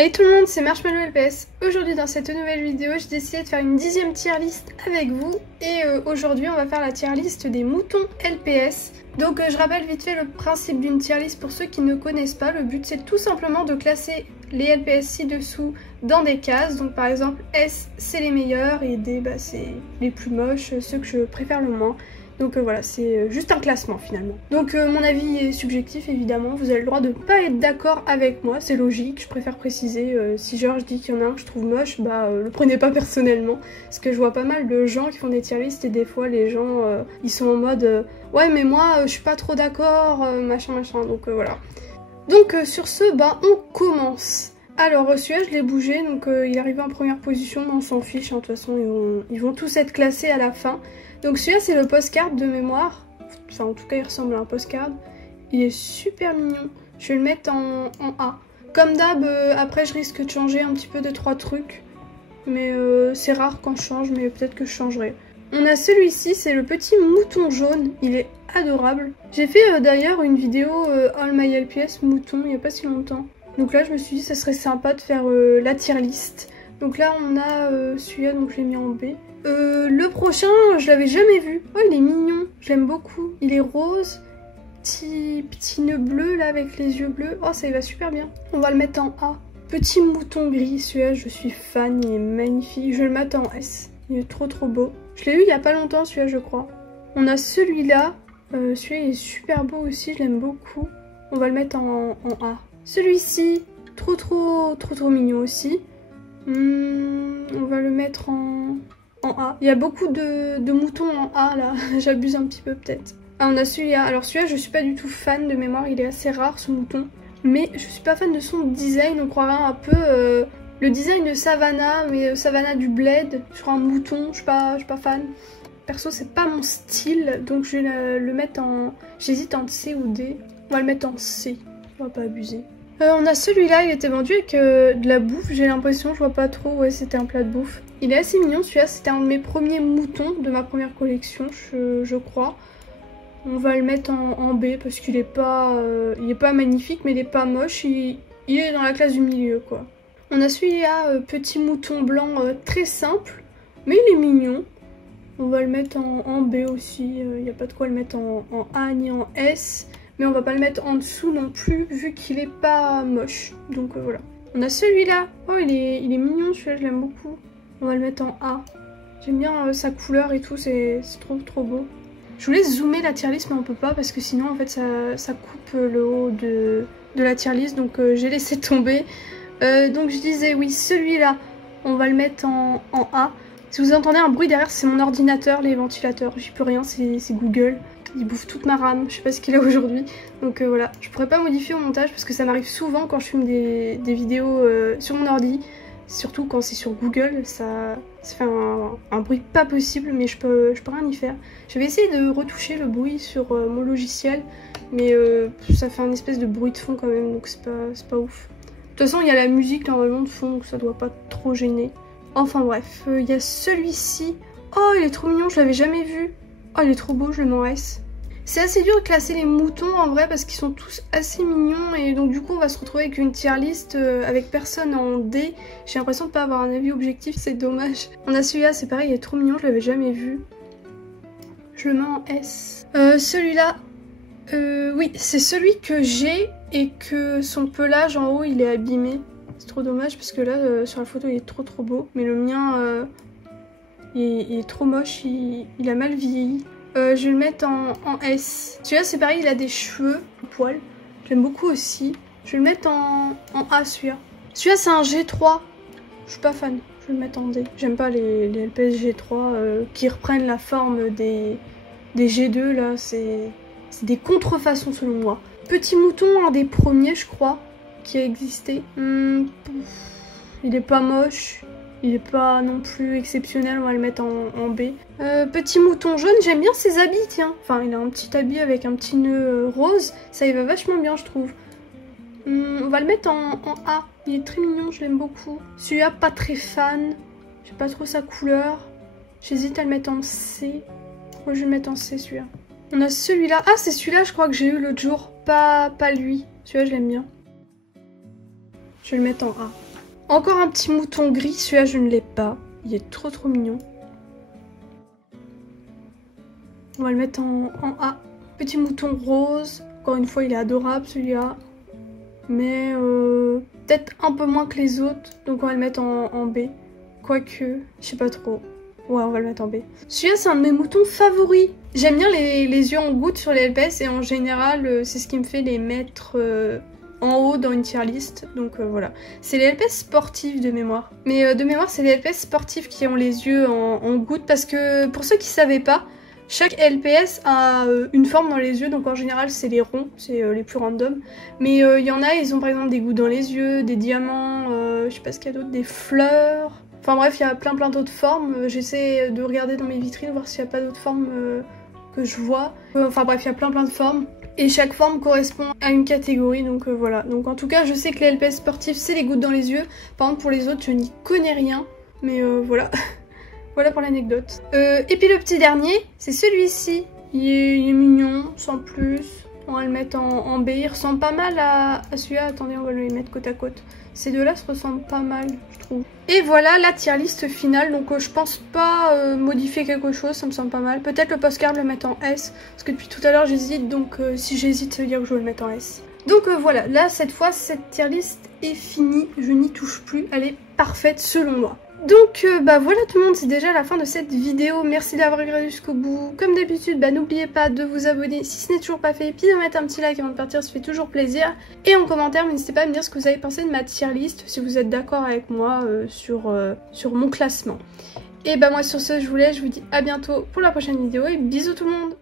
Hey tout le monde, c'est Marshmallow LPS. Aujourd'hui dans cette nouvelle vidéo, j'ai décidé de faire une 10e tier list avec vous. Et aujourd'hui on va faire la tier list des moutons LPS. Donc je rappelle vite fait le principe d'une tier list pour ceux qui ne connaissent pas. Le but c'est tout simplement de classer les LPS ci-dessous dans des cases. Donc par exemple S c'est les meilleurs et D c'est les plus moches, ceux que je préfère le moins. Donc voilà, c'est juste un classement finalement. Donc mon avis est subjectif évidemment, vous avez le droit de ne pas être d'accord avec moi, c'est logique, je préfère préciser, si genre je dis qu'il y en a un que je trouve moche, le prenez pas personnellement. Parce que je vois pas mal de gens qui font des tier lists et des fois les gens, ils sont en mode ouais mais moi je suis pas trop d'accord, machin, donc voilà. Donc sur ce, on commence. Alors celui-là je l'ai bougé, donc il est arrivé en première position, mais on s'en fiche, de toute façon ils vont tous être classés à la fin. Donc celui-là c'est le postcard de mémoire, enfin en tout cas il ressemble à un postcard, il est super mignon, je vais le mettre en A. Comme d'hab, après je risque de changer un petit peu de 3 trucs, mais c'est rare quand je change, mais peut-être que je changerai. On a celui-ci, c'est le petit mouton jaune, il est adorable. J'ai fait d'ailleurs une vidéo All My LPS mouton il n'y a pas si longtemps. Donc là je me suis dit ça serait sympa de faire la tier list. Donc là on a celui-là, donc je l'ai mis en B. Le prochain je l'avais jamais vu. Oh il est mignon, j'aime beaucoup. Il est rose, petit nœud bleu là avec les yeux bleus. Oh ça y va super bien. On va le mettre en A. Petit mouton gris, celui-là je suis fan, il est magnifique. Je vais le mettre en S, il est trop beau. Je l'ai eu il y a pas longtemps celui-là je crois. On a celui-là, celui-là il est super beau aussi, je l'aime beaucoup. On va le mettre en A. Celui-ci, trop mignon aussi. On va le mettre en A. Il y a beaucoup de moutons en A là, j'abuse un petit peu peut-être. Ah, on a celui-là. Alors celui-là, je suis pas du tout fan de mémoire, il est assez rare ce mouton. Mais je suis pas fan de son design, on croirait un peu le design de Savannah, mais Savannah du Bled sur un mouton, je suis pas fan. Perso, c'est pas mon style, donc je vais le mettre en... J'hésite entre C ou D. On va le mettre en C, on va pas abuser. On a celui-là, il était vendu avec de la bouffe, j'ai l'impression, je vois pas trop, ouais c'était un plat de bouffe. Il est assez mignon, celui-là c'était un de mes premiers moutons de ma première collection, je crois. On va le mettre en B parce qu'il est pas magnifique, mais il est pas moche, il est dans la classe du milieu quoi. On a celui-là, petit mouton blanc très simple, mais il est mignon. On va le mettre en B aussi, il n'y a pas de quoi le mettre en A ni en S. Mais on va pas le mettre en dessous non plus, vu qu'il est pas moche. Donc voilà. On a celui-là. Oh, il est mignon, celui-là, je l'aime beaucoup. On va le mettre en A. J'aime bien sa couleur et tout, c'est trop beau. Je voulais zoomer la tier list, mais on peut pas, parce que sinon, en fait, ça coupe le haut de la tier list. Donc j'ai laissé tomber. Donc je disais, oui, celui-là, on va le mettre en A. Si vous entendez un bruit derrière, c'est mon ordinateur, les ventilateurs. J'y peux rien, c'est Google. Il bouffe toute ma RAM, je sais pas ce qu'il a aujourd'hui. Donc voilà, je pourrais pas modifier au montage parce que ça m'arrive souvent quand je filme des vidéos sur mon ordi. Surtout quand c'est sur Google, ça fait un bruit pas possible, mais je peux rien y faire. J'avais essayé de retoucher le bruit sur mon logiciel, mais ça fait un espèce de bruit de fond quand même, donc c'est pas ouf. De toute façon, il y a la musique normalement de fond, donc ça doit pas trop gêner. Enfin bref, il y a celui-ci. Oh, il est trop mignon, je l'avais jamais vu. Oh, il est trop beau, je le mets en S. C'est assez dur de classer les moutons en vrai parce qu'ils sont tous assez mignons et donc du coup on va se retrouver avec une tier list avec personne en D. J'ai l'impression de pas avoir un avis objectif, c'est dommage. On a celui-là, c'est pareil, il est trop mignon, je l'avais jamais vu. Je le mets en S. Celui-là, oui, c'est celui que j'ai et que son pelage en haut il est abîmé. C'est trop dommage parce que là sur la photo il est trop beau, mais le mien il est trop moche, il a mal vieilli. Je vais le mettre en S. Celui-là c'est pareil, il a des cheveux, poils. J'aime beaucoup aussi. Je vais le mettre en A celui-là. Celui-là c'est un G3. Je suis pas fan. Je vais le mettre en D. J'aime pas les LPS G3 qui reprennent la forme des G2 là. C'est des contrefaçons selon moi. Petit mouton, un des premiers je crois qui a existé. Il est pas moche. Il est pas non plus exceptionnel, on va le mettre en B. Petit mouton jaune, j'aime bien ses habits, tiens. Enfin, il a un petit habit avec un petit nœud rose. Ça y va vachement bien, je trouve. On va le mettre en A. Il est très mignon, je l'aime beaucoup. Celui-là, pas très fan. J'aime pas trop sa couleur. J'hésite à le mettre en C. Moi, je vais le mettre en C, celui-là. On a celui-là. Ah, c'est celui-là, je crois que j'ai eu l'autre jour. Pas lui. Celui-là, je l'aime bien. Je vais le mettre en A. Encore un petit mouton gris, celui-là je ne l'ai pas. Il est trop mignon. On va le mettre en A. Petit mouton rose. Encore une fois, il est adorable celui-là. Mais peut-être un peu moins que les autres. Donc on va le mettre en B. Quoique, je sais pas trop. Ouais, on va le mettre en B. Celui-là, c'est un de mes moutons favoris. J'aime bien les yeux en goutte sur les LPS. Et en général, c'est ce qui me fait les mettre en haut dans une tier list. Donc voilà. C'est les LPS sportifs de mémoire. Mais de mémoire, c'est les LPS sportifs qui ont les yeux en goutte. Parce que pour ceux qui savaient pas, chaque LPS a une forme dans les yeux, donc en général c'est les ronds, c'est les plus random. Mais il y en a, ils ont par exemple des gouttes dans les yeux, des diamants, je sais pas ce qu'il y a d'autre, des fleurs. Enfin bref, il y a plein d'autres formes. J'essaie de regarder dans mes vitrines, voir s'il n'y a pas d'autres formes que je vois. Enfin bref, il y a plein de formes. Et chaque forme correspond à une catégorie, donc voilà. Donc en tout cas, je sais que les LPS sportifs, c'est les gouttes dans les yeux. Par contre, pour les autres, je n'y connais rien. Mais voilà. Voilà pour l'anecdote. Et puis le petit dernier, c'est celui-ci. Il est mignon, sans plus. On va le mettre en B. Il ressemble pas mal à celui-là. Attendez, on va le mettre côte à côte. Ces deux-là se ressemblent pas mal, je trouve. Et voilà la tier list finale. Donc je pense pas modifier quelque chose, ça me semble pas mal. Peut-être le postcard le mettre en S. Parce que depuis tout à l'heure j'hésite. Donc si j'hésite, ça veut dire que je vais le mettre en S. Donc voilà, là cette fois, cette tier list est finie. Je n'y touche plus. Elle est parfaite selon moi. Donc bah voilà tout le monde, c'est déjà la fin de cette vidéo. Merci d'avoir regardé jusqu'au bout. Comme d'habitude, bah n'oubliez pas de vous abonner si ce n'est toujours pas fait, puis de mettre un petit like avant de partir, ça fait toujours plaisir. Et en commentaire, n'hésitez pas à me dire ce que vous avez pensé de ma tier list, si vous êtes d'accord avec moi sur mon classement. Et bah moi sur ce, je vous laisse, je vous dis à bientôt pour la prochaine vidéo et bisous tout le monde.